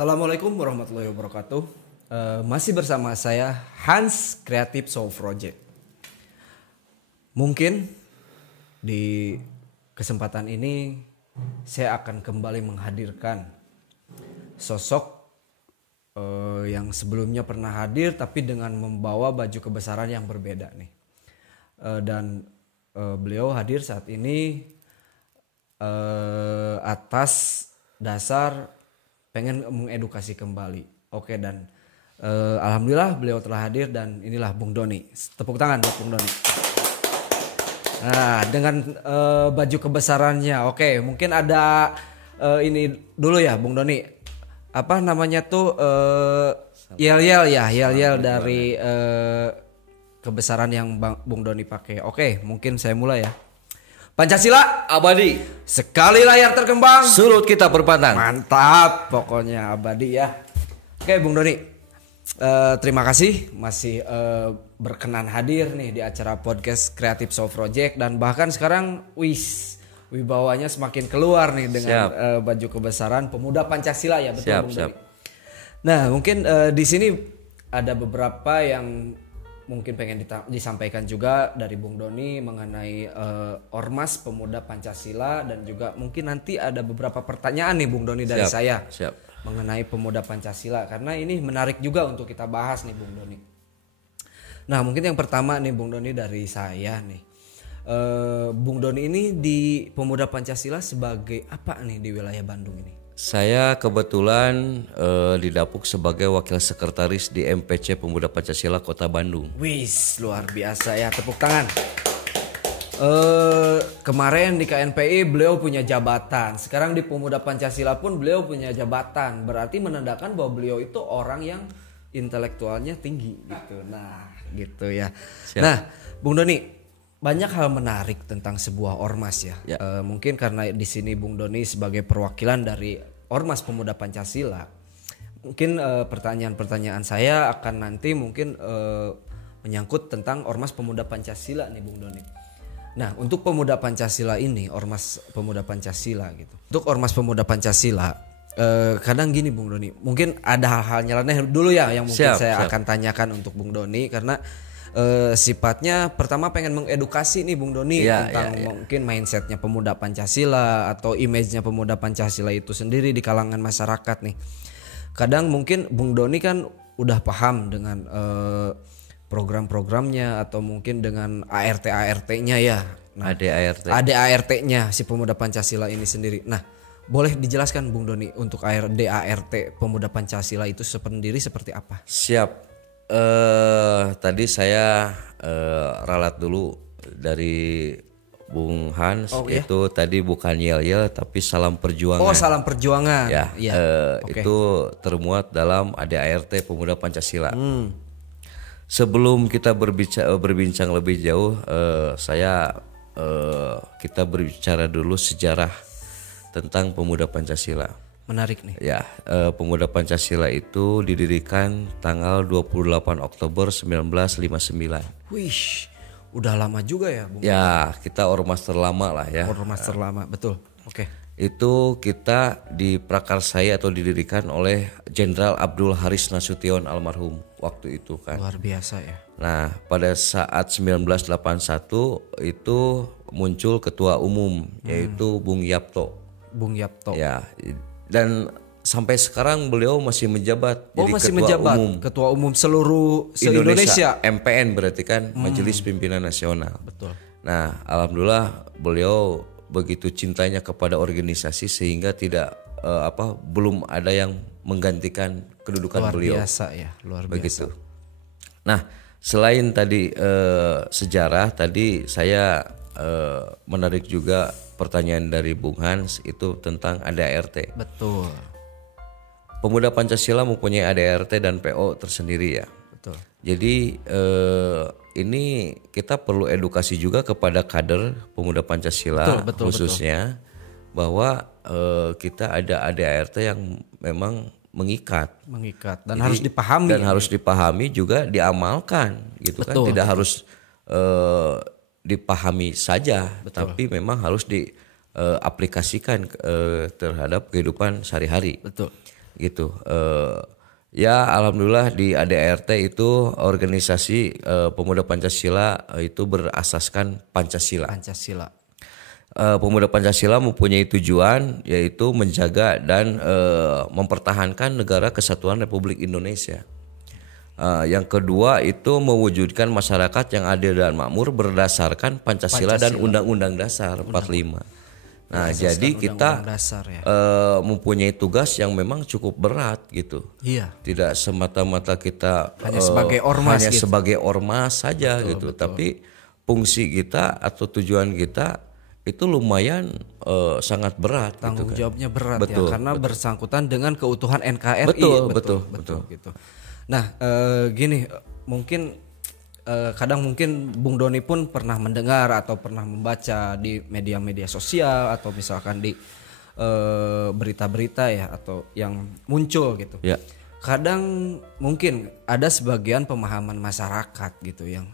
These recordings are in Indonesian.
Assalamualaikum warahmatullahi wabarakatuh. Masih bersama saya Hans Creative Soul Project. Mungkin di kesempatan ini saya akan kembali menghadirkan sosok yang sebelumnya pernah hadir tapi dengan membawa baju kebesaran yang berbeda nih. Dan beliau hadir saat ini atas dasar pengen mengedukasi kembali. Oke, dan alhamdulillah beliau telah hadir dan inilah Bung Doni. Tepuk tangan buat Bung Doni. Nah, dengan baju kebesarannya. Oke, mungkin ada ini dulu ya Bung Doni. Apa namanya tuh yel-yel dari kebesaran yang Bung Doni pakai. Oke, mungkin saya mulai ya. Pancasila Abadi, sekali layar terkembang, surut kita berpantang. mantap, pokoknya abadi ya. Oke Bung Doni, terima kasih masih berkenan hadir nih di acara podcast Creative Soul Project. Dan bahkan sekarang wibawanya semakin keluar nih dengan baju kebesaran pemuda Pancasila ya, betul Bung Doni. Nah mungkin di sini ada beberapa yang mungkin pengen disampaikan juga dari Bung Doni mengenai Ormas Pemuda Pancasila, dan juga mungkin nanti ada beberapa pertanyaan nih Bung Doni dari saya mengenai Pemuda Pancasila, karena ini menarik juga untuk kita bahas nih Bung Doni. Nah mungkin yang pertama nih Bung Doni dari saya nih, Bung Doni ini di Pemuda Pancasila sebagai apa nih di wilayah Bandung ini? Saya kebetulan didapuk sebagai wakil sekretaris di MPC Pemuda Pancasila Kota Bandung. Wis, luar biasa ya, tepuk tangan. Kemarin di KNPI beliau punya jabatan, sekarang di Pemuda Pancasila pun beliau punya jabatan. Berarti menandakan bahwa beliau itu orang yang intelektualnya tinggi gitu. Nah, gitu ya. Siap. Nah, Bung Doni, banyak hal menarik tentang sebuah ormas ya. Mungkin karena di sini Bung Doni sebagai perwakilan dari Ormas Pemuda Pancasila, mungkin pertanyaan-pertanyaan saya akan nanti mungkin menyangkut tentang Ormas Pemuda Pancasila nih Bung Doni. Nah untuk Pemuda Pancasila ini, Ormas Pemuda Pancasila gitu. Untuk Ormas Pemuda Pancasila kadang gini Bung Doni, mungkin ada hal-hal nyeleneh dulu ya yang mungkin saya akan tanyakan untuk Bung Doni, karena sifatnya pertama pengen mengedukasi nih Bung Doni tentang mungkin mindsetnya pemuda Pancasila atau image-nya pemuda Pancasila itu sendiri di kalangan masyarakat nih. Kadang mungkin Bung Doni kan udah paham dengan program-programnya atau mungkin dengan ART-ART-nya ya. Nah, ART-nya si pemuda Pancasila ini sendiri. Nah, boleh dijelaskan Bung Doni untuk ART pemuda Pancasila itu sendiri seperti apa? Siap. Tadi saya ralat dulu dari Bung Hans, itu tadi bukan yel-yel tapi salam perjuangan. Oh, salam perjuangan. Ya, itu termuat dalam ART Pemuda Pancasila. Sebelum kita berbincang lebih jauh, kita berbicara dulu sejarah tentang Pemuda Pancasila. Menarik nih. Ya, Pemuda Pancasila itu didirikan tanggal 28 Oktober 1959. Wih, udah lama juga ya Bung? Ya, kita ormas terlama lah ya. Ormas terlama, betul. Oke. Itu kita diprakarsai atau didirikan oleh Jenderal Abdul Haris Nasution almarhum waktu itu kan. Luar biasa ya. Nah, pada saat 1981 itu muncul ketua umum yaitu Bung Yapto. Bung Yapto. Ya. Dan sampai sekarang beliau masih menjabat jadi masih ketua umum seluruh Indonesia. MPN berarti kan Majelis Pimpinan Nasional. Betul. Nah, alhamdulillah beliau begitu cintanya kepada organisasi sehingga belum ada yang menggantikan kedudukan beliau. Luar biasa ya, luar biasa. Begitu. Nah, selain tadi sejarah, tadi saya menarik juga pertanyaan dari Bung Hans itu tentang ADART. Betul. Pemuda Pancasila mempunyai ADART dan PO tersendiri ya. Betul. Jadi ini kita perlu edukasi juga kepada kader Pemuda Pancasila khususnya bahwa kita ada ADART yang memang mengikat dan harus dipahami juga diamalkan gitu kan, tidak harus dipahami saja, tapi memang harus diaplikasikan terhadap kehidupan sehari-hari. Betul. gitu. Ya alhamdulillah di ADART itu organisasi pemuda Pancasila itu berasaskan Pancasila. Pemuda Pancasila mempunyai tujuan yaitu menjaga dan mempertahankan negara kesatuan Republik Indonesia. Yang kedua itu mewujudkan masyarakat yang adil dan makmur berdasarkan Pancasila dan Undang-Undang Dasar 45. Nah, jadi kita mempunyai tugas yang memang cukup berat gitu. Iya. Tidak semata-mata kita hanya sebagai ormas, sebagai ormas saja gitu. Tapi fungsi kita atau tujuan kita itu lumayan sangat berat. Tanggung jawabnya berat betul, ya, karena bersangkutan dengan keutuhan NKRI. Betul. Gitu. Nah, gini, mungkin kadang mungkin Bung Doni pun pernah mendengar atau pernah membaca di media-media sosial atau misalkan di berita-berita ya atau yang muncul gitu. Ya. Kadang mungkin ada sebagian pemahaman masyarakat gitu yang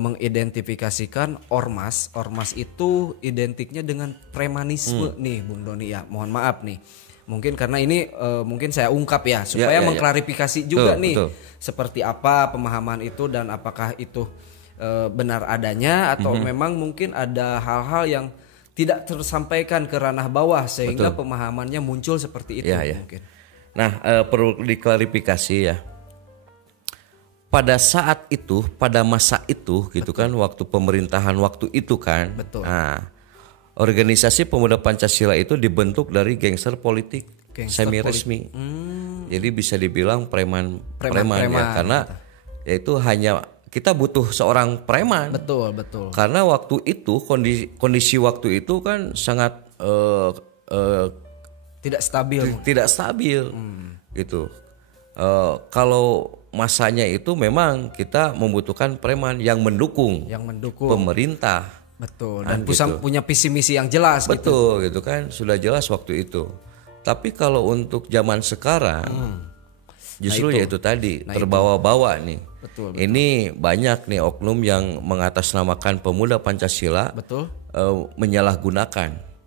mengidentifikasikan ormas itu identiknya dengan premanisme nih Bung Doni ya. Mohon maaf nih. Mungkin karena ini mungkin saya ungkap ya supaya mengklarifikasi juga nih seperti apa pemahaman itu dan apakah itu benar adanya atau memang mungkin ada hal-hal yang tidak tersampaikan ke ranah bawah sehingga pemahamannya muncul seperti itu mungkin. Nah, perlu diklarifikasi ya. Pada saat itu, pada masa itu gitu kan, waktu pemerintahan waktu itu kan. Nah, organisasi Pemuda Pancasila itu dibentuk dari gangster politik semi resmi. Jadi bisa dibilang preman ya, karena yaitu hanya kita butuh seorang preman. Betul. Karena waktu itu kondisi waktu itu kan sangat tidak stabil. Gitu. Kalau masanya itu memang kita membutuhkan preman yang mendukung pemerintah. Betul. Dan punya visi misi yang jelas. Betul gitu kan, sudah jelas waktu itu. Tapi kalau untuk zaman sekarang justru yaitu tadi terbawa-bawa nih. Betul. Ini banyak nih oknum yang mengatasnamakan Pemuda Pancasila.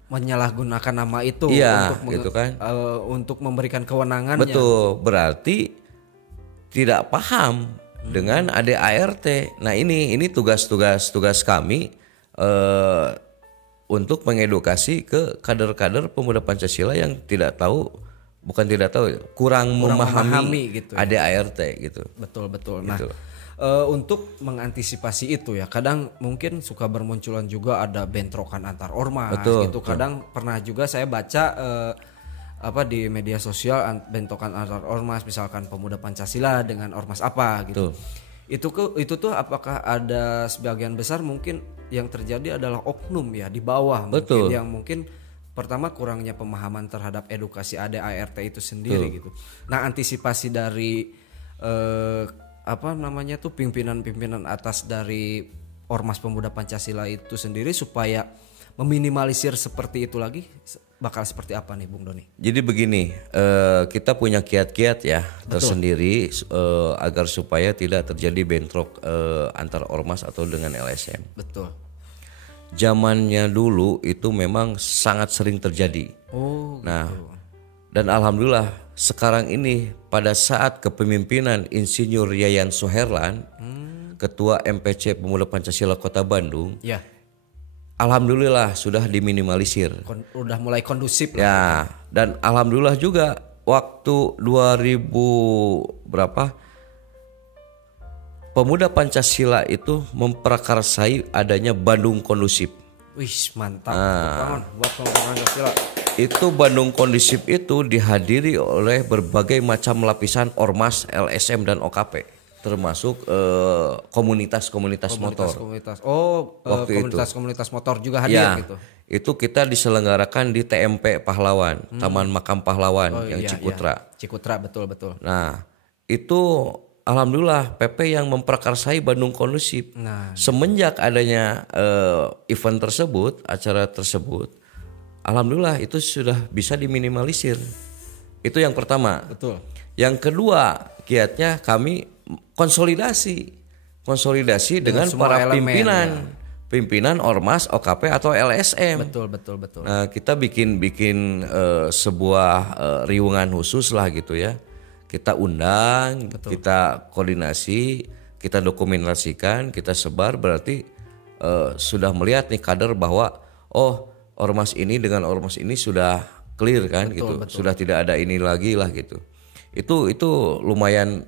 Menyalahgunakan nama itu gitu kan. Untuk memberikan kewenangannya. Betul. Berarti tidak paham dengan ADART. Nah, ini tugas kami untuk mengedukasi ke kader-kader Pemuda Pancasila yang kurang memahami gitu ya. ADART gitu. Betul. Nah, untuk mengantisipasi itu ya, kadang mungkin suka bermunculan juga ada bentrokan antar ormas gitu. Kadang pernah juga saya baca di media sosial bentrokan antar ormas, misalkan Pemuda Pancasila dengan ormas apa gitu. Itu tuh apakah ada sebagian besar mungkin yang terjadi adalah oknum ya di bawah mungkin yang mungkin pertama kurangnya pemahaman terhadap edukasi ADART itu sendiri gitu. Nah, antisipasi dari pimpinan atas dari Ormas Pemuda Pancasila itu sendiri supaya meminimalisir seperti itu lagi bakal seperti apa nih Bung Doni? Jadi begini, kita punya kiat-kiat ya tersendiri agar supaya tidak terjadi bentrok antar ormas atau dengan LSM. Betul. Zamannya dulu itu memang sangat sering terjadi. Nah, dan alhamdulillah sekarang ini pada saat kepemimpinan Insinyur Yayan Suherlan, Ketua MPC Pemuda Pancasila Kota Bandung. Ya. Alhamdulillah sudah diminimalisir. Udah mulai kondusif ya. Dan alhamdulillah juga waktu 2000 Pemuda Pancasila itu memprakarsai adanya Bandung Kondusif. Wih, mantap. Buat Pemuda Pancasila. Itu Bandung Kondusif itu dihadiri oleh berbagai macam lapisan ormas, LSM dan OKP. Termasuk komunitas-komunitas motor. Komunitas motor juga hadir gitu. Itu kita diselenggarakan di TMP Pahlawan, Taman Makam Pahlawan yang Cikutra. Cikutra betul. Nah, itu alhamdulillah PP yang memprakarsai Bandung Kondusif. Nah, semenjak adanya event tersebut, acara tersebut, alhamdulillah itu sudah bisa diminimalisir. Itu yang pertama. Betul. Yang kedua, kiatnya kami konsolidasi dengan para pimpinan ormas, OKP atau LSM. Betul. Nah, kita bikin sebuah riungan khusus lah gitu ya. Kita undang, kita koordinasi, kita dokumentasikan, kita sebar, berarti sudah melihat nih kader bahwa ormas ini dengan ormas ini sudah clear kan gitu. Sudah tidak ada ini lagi lah gitu. Itu lumayan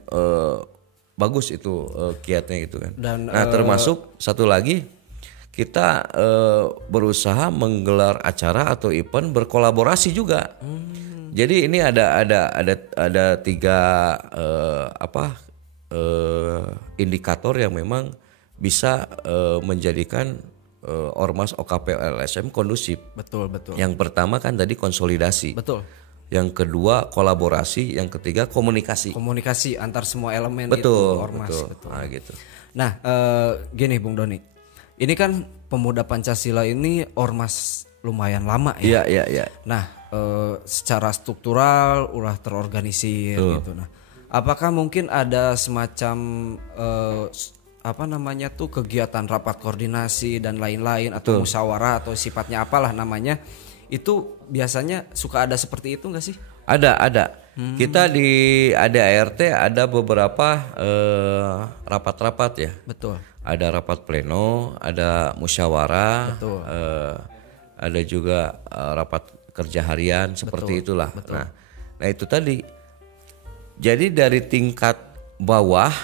bagus itu kiatnya gitu kan. Nah, termasuk satu lagi kita berusaha menggelar acara atau event berkolaborasi juga. Jadi ini ada 3 indikator yang memang bisa menjadikan ormas OKP LSM kondusif. Betul. Yang pertama kan tadi konsolidasi. Betul. Yang kedua kolaborasi, yang ketiga komunikasi. Komunikasi antar semua elemen betul, itu ormas. Betul. Nah, gitu. Nah, gini Bung Doni. Ini kan Pemuda Pancasila ini ormas lumayan lama ya. Iya. Nah, secara struktural udah terorganisir gitu. Nah, apakah mungkin ada semacam kegiatan rapat koordinasi dan lain-lain atau musyawarah atau sifatnya apalah namanya? Itu biasanya suka ada seperti itu nggak sih? Ada. Kita di ADART ada beberapa rapat-rapat ya. Betul. Ada rapat pleno, ada musyawarah, ada juga rapat kerja harian seperti itulah. Betul. Nah itu tadi. Jadi dari tingkat bawah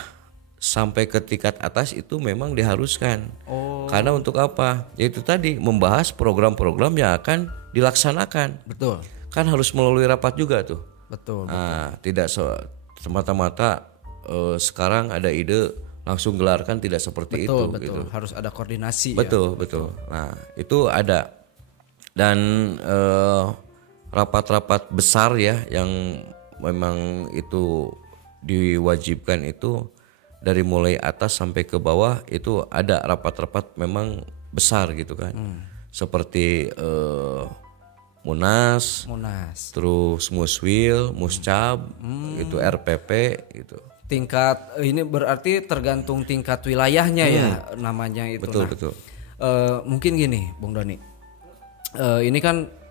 sampai ke tingkat atas itu memang diharuskan. Karena untuk apa? Yaitu tadi membahas program-program yang akan dilaksanakan. Betul. Kan harus melalui rapat juga tuh. Betul. Nah, tidak semata-mata sekarang ada ide langsung gelarkan, tidak seperti itu. Betul. Gitu. Harus ada koordinasi. Betul. Nah, itu ada. Dan rapat-rapat besar ya yang memang itu diwajibkan itu dari mulai atas sampai ke bawah itu ada rapat-rapat memang besar gitu kan. Seperti Munas, terus Muswil, Muscab, itu RPP gitu. Tingkat ini berarti tergantung tingkat wilayahnya ya namanya itu. Betul. Mungkin gini, Bung Doni. Ini kan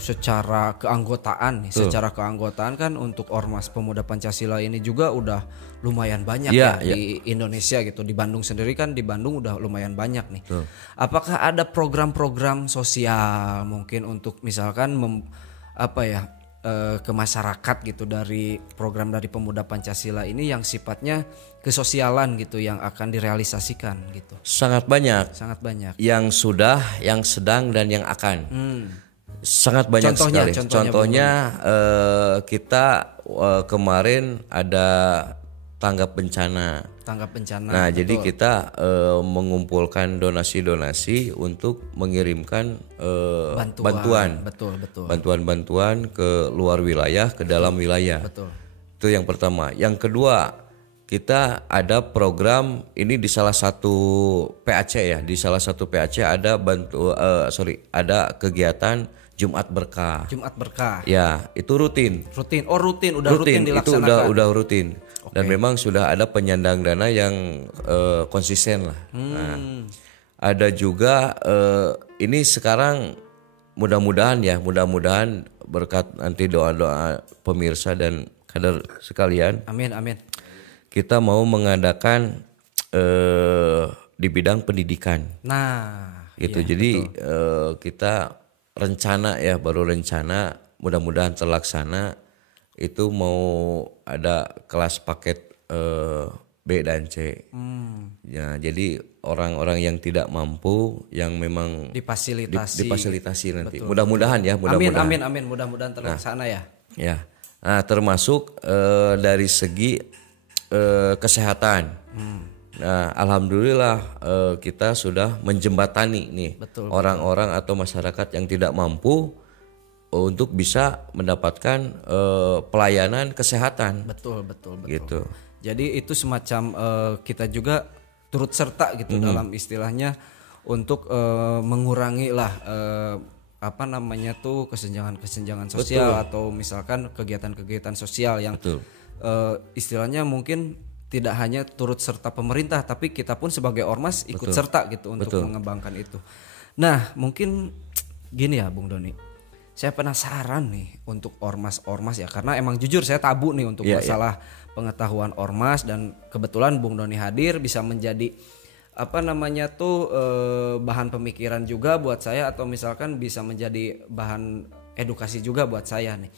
secara keanggotaan nih. Secara keanggotaan kan untuk Ormas Pemuda Pancasila ini juga udah lumayan banyak di Indonesia gitu. Di Bandung sendiri kan di Bandung udah lumayan banyak nih. Apakah ada program-program sosial mungkin untuk misalkan ke masyarakat gitu dari program dari Pemuda Pancasila ini yang sifatnya kesosialan gitu yang akan direalisasikan gitu? Sangat banyak. Yang sudah, yang sedang dan yang akan. Sangat banyak sekali. Contohnya kita kemarin ada tanggap bencana. Nah, betul. Jadi kita mengumpulkan donasi-donasi untuk mengirimkan bantuan. Betul. Bantuan-bantuan ke luar wilayah, ke dalam wilayah. Betul. Itu yang pertama. Yang kedua, kita ada program ini di salah satu PAC ya. Di salah satu PAC ada ada kegiatan Jumat Berkah. Ya, itu rutin. Rutin dilaksanakan. Itu udah rutin. Okay. Dan memang sudah ada penyandang dana yang konsisten lah. Nah, ada juga ini sekarang mudah-mudahan berkat nanti doa-doa pemirsa dan kader sekalian. Amin. Kita mau mengadakan di bidang pendidikan. Nah, gitu. Iya, jadi kita baru rencana mudah-mudahan terlaksana. Itu mau ada kelas paket B dan C. Ya, jadi orang-orang yang tidak mampu yang memang difasilitasi nanti. Betul. Mudah-mudahan ya, Amin. Mudah-mudahan terlaksana ya. Ya. Nah, termasuk dari segi kesehatan. Nah, alhamdulillah kita sudah menjembatani nih orang-orang atau masyarakat yang tidak mampu untuk bisa mendapatkan pelayanan kesehatan. Betul. Gitu. Jadi itu semacam kita juga turut serta gitu dalam istilahnya untuk mengurangi lah kesenjangan sosial atau misalkan kegiatan-kegiatan sosial yang istilahnya mungkin tidak hanya turut serta pemerintah, tapi kita pun sebagai ormas ikut serta gitu untuk mengembangkan itu. Nah, mungkin gini ya Bung Doni, saya penasaran nih untuk ormas-ormas ya, karena emang jujur saya tabu nih untuk masalah pengetahuan ormas, dan kebetulan Bung Doni hadir bisa menjadi bahan pemikiran juga buat saya, atau misalkan bisa menjadi bahan edukasi juga buat saya nih.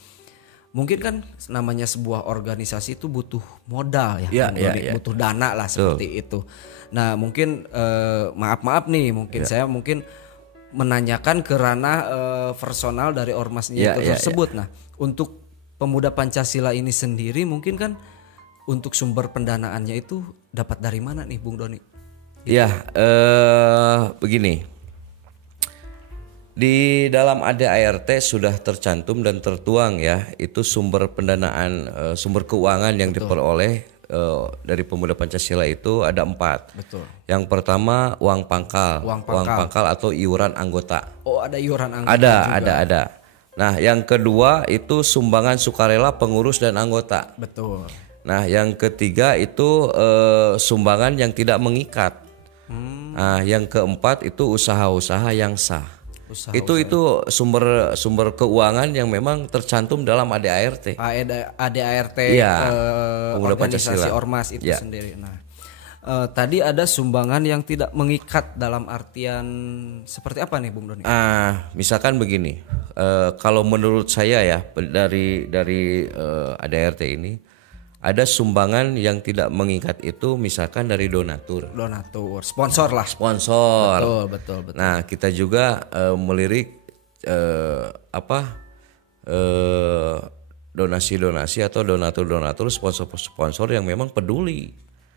Mungkin kan namanya sebuah organisasi itu butuh modal ya, butuh dana lah seperti itu. Nah mungkin maaf nih, mungkin saya menanyakan ke ranah personal dari ormasnya tersebut. Nah untuk Pemuda Pancasila ini sendiri mungkin kan untuk sumber pendanaannya itu dapat dari mana nih Bung Doni? Ya begini. Di dalam ADART sudah tercantum dan tertuang ya, itu sumber pendanaan, sumber keuangan yang diperoleh dari Pemuda Pancasila itu ada 4. Betul. Yang pertama uang pangkal atau iuran anggota. Oh ada iuran anggota Ada. Nah yang kedua itu sumbangan sukarela pengurus dan anggota. Betul. Nah yang ketiga itu sumbangan yang tidak mengikat. Nah yang keempat itu usaha-usaha yang sah. Itu sumber keuangan yang memang tercantum dalam ADART. ADART Pemuda organisasi Pancasila. Ormas itu sendiri. Nah, tadi ada sumbangan yang tidak mengikat, dalam artian seperti apa nih Bung Doni? Misalkan begini, kalau menurut saya ya dari ADART ini ada sumbangan yang tidak mengikat itu, misalkan dari donatur, sponsor. Betul. Nah kita juga melirik donasi atau donatur sponsor yang memang peduli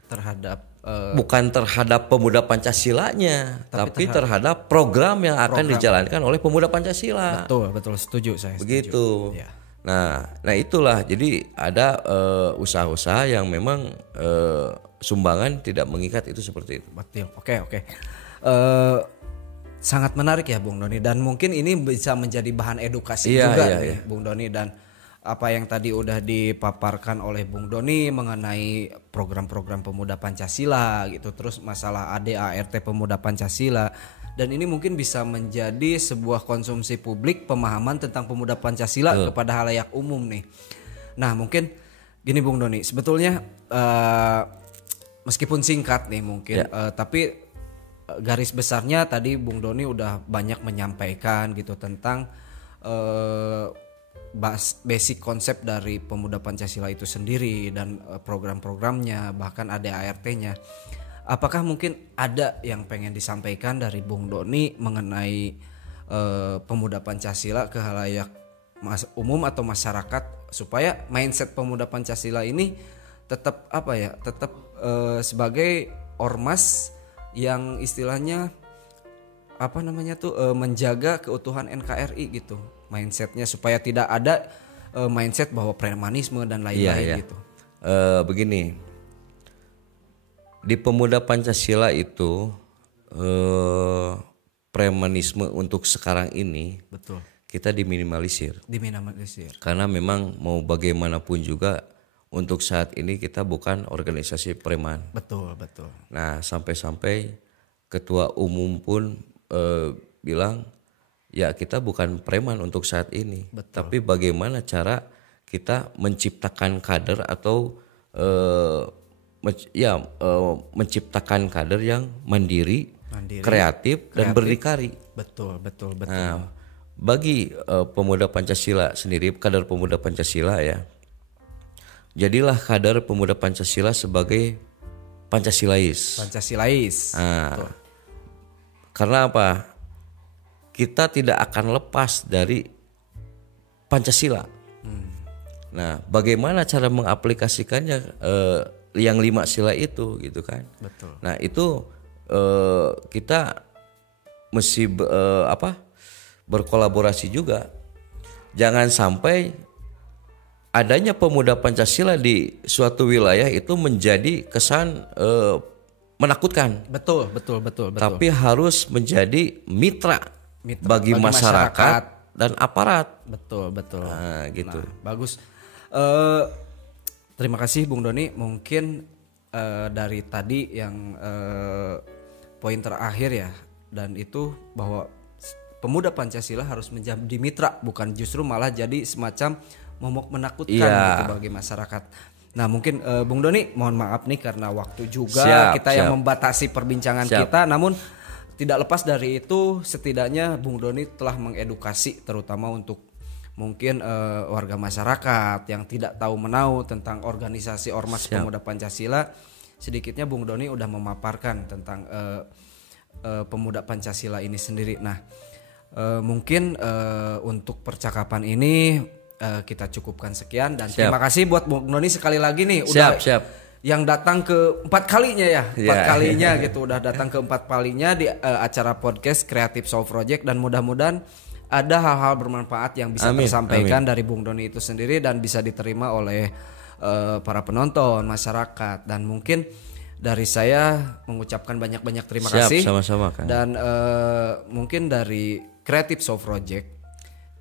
terhadap bukan terhadap Pemuda Pancasilanya, tapi terhadap program yang akan dijalankan oleh Pemuda Pancasila. Betul, setuju saya. Begitu. Ya. Nah itulah, jadi ada usaha-usaha yang memang sumbangan tidak mengikat, itu seperti itu. Betul. Oke. Sangat menarik ya Bung Doni, dan mungkin ini bisa menjadi bahan edukasi juga nih Bung Doni, dan apa yang tadi udah dipaparkan oleh Bung Doni mengenai program-program Pemuda Pancasila gitu, terus masalah ADART Pemuda Pancasila. Dan ini mungkin bisa menjadi sebuah konsumsi publik pemahaman tentang Pemuda Pancasila kepada halayak umum nih. Nah mungkin gini Bung Doni, sebetulnya meskipun singkat nih mungkin, tapi garis besarnya tadi Bung Doni udah banyak menyampaikan gitu tentang basic konsep dari Pemuda Pancasila itu sendiri dan program-programnya, bahkan ADART-nya. Apakah mungkin ada yang pengen disampaikan dari Bung Doni mengenai Pemuda Pancasila ke halayak umum atau masyarakat, supaya mindset Pemuda Pancasila ini tetap sebagai ormas yang istilahnya menjaga keutuhan NKRI gitu, mindsetnya, supaya tidak ada mindset bahwa premanisme dan lain-lain gitu. Begini. Di Pemuda Pancasila itu premanisme untuk sekarang ini kita diminimalisir. Karena memang mau bagaimanapun juga untuk saat ini kita bukan organisasi preman. Betul. Nah sampai-sampai ketua umum pun bilang ya kita bukan preman untuk saat ini. Tapi bagaimana cara kita menciptakan kader atau menciptakan kader yang mandiri, kreatif dan berdikari. Betul. Nah, bagi Pemuda Pancasila sendiri, kader Pemuda Pancasila ya, jadilah kader Pemuda Pancasila sebagai Pancasilais. Nah, karena apa? Kita tidak akan lepas dari Pancasila. Nah, bagaimana cara mengaplikasikannya? Yang 5 sila itu gitu kan. Betul. Nah itu kita mesti berkolaborasi juga. Jangan sampai adanya Pemuda Pancasila di suatu wilayah itu menjadi kesan menakutkan. Betul. Tapi harus menjadi mitra bagi masyarakat dan aparat. Betul. Nah gitu. Nah, bagus. Terima kasih Bung Doni. Mungkin dari tadi yang poin terakhir ya, dan itu bahwa pemuda Pancasila harus menjadi mitra, bukan justru malah jadi semacam momok menakutkan gitu bagi masyarakat. Nah mungkin Bung Doni mohon maaf nih karena waktu juga kita yang membatasi perbincangan kita, namun tidak lepas dari itu setidaknya Bung Doni telah mengedukasi terutama untuk mungkin warga masyarakat yang tidak tahu menahu tentang organisasi Ormas Pemuda Pancasila. Sedikitnya Bung Doni udah memaparkan tentang Pemuda Pancasila ini sendiri. Nah mungkin untuk percakapan ini kita cukupkan sekian dan terima kasih buat Bung Doni sekali lagi nih yang datang ke 4 kalinya ya, 4 kalinya gitu, udah datang ke 4 kalinya di acara podcast Creative Soul Project, dan mudah-mudahan ada hal-hal bermanfaat yang bisa tersampaikan dari Bung Doni itu sendiri dan bisa diterima oleh para penonton, masyarakat, dan mungkin dari saya mengucapkan banyak-banyak terima kasih. Sama-sama kan. Dan mungkin dari Creative Soul Project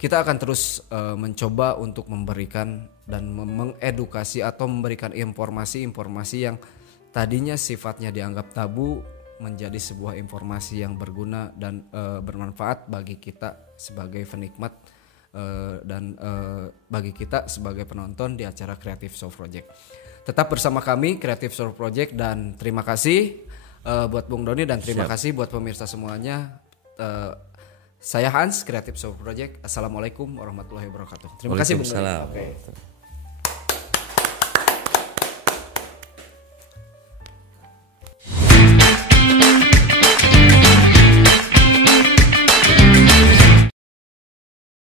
kita akan terus mencoba untuk memberikan dan mengedukasi atau memberikan informasi-informasi yang tadinya sifatnya dianggap tabu menjadi sebuah informasi yang berguna dan bermanfaat bagi kita sebagai penikmat dan bagi kita sebagai penonton di acara Creative Soul Project. Tetap bersama kami Creative Soul Project, dan terima kasih buat Bung Doni dan terima kasih buat pemirsa semuanya. Saya Hans, Creative Soul Project. Assalamualaikum warahmatullahi wabarakatuh. Terima kasih Bung Doni.